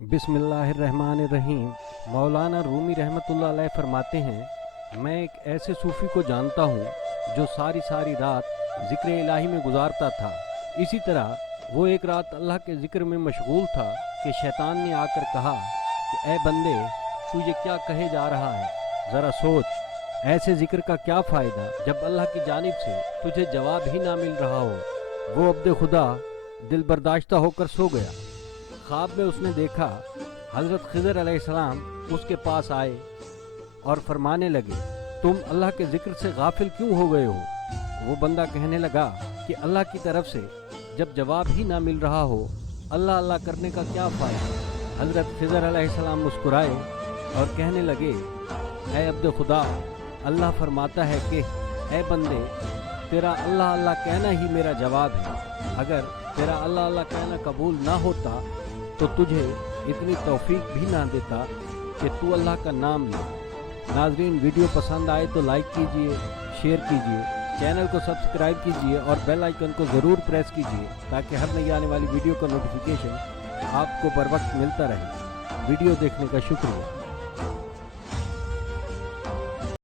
बिस्मिल्लाहिर्रहमानिर्रहीम। मौलाना रूमी रहमतुल्लाह अलैह फरमाते हैं, मैं एक ऐसे सूफ़ी को जानता हूँ जो सारी सारी रात ज़िक्र इलाही में गुजारता था। इसी तरह वो एक रात अल्लाह के ज़िक्र में मशगूल था कि शैतान ने आकर कहा कि ए बंदे, तू ये क्या कहे जा रहा है, ज़रा सोच, ऐसे ज़िक्र का क्या फ़ायदा जब अल्लाह की जानिब से तुझे जवाब ही ना मिल रहा हो। वो अब्दे खुदा दिल बर्दाश्ता होकर सो गया। ख्वाब में उसने देखा हज़रत खिज़र अलैहिस्सलाम उसके पास आए और फरमाने लगे, तुम अल्लाह के ज़िक्र से गाफिल क्यों हो गए हो। वो बंदा कहने लगा कि अल्लाह की तरफ से जब जवाब ही ना मिल रहा हो, अल्लाह अल्लाह करने का क्या फ़ायदा। हज़रत खिज़र अलैहिस्सलाम मुस्कुराए और कहने लगे, ऐ अब्दे खुदा, अल्लाह फरमाता है कि ऐ बंदे, तेरा अल्लाह अल्लाह कहना ही मेरा जवाब है। अगर तेरा अल्लाह अल्लाह कहना कबूल ना होता तो तुझे इतनी तौफीक भी ना देता कि तू अल्लाह का नाम ले। नाजरीन, वीडियो पसंद आए तो लाइक कीजिए, शेयर कीजिए, चैनल को सब्सक्राइब कीजिए और बेल आइकन को ज़रूर प्रेस कीजिए ताकि हर नई आने वाली वीडियो का नोटिफिकेशन आपको बर वक्त मिलता रहे। वीडियो देखने का शुक्रिया।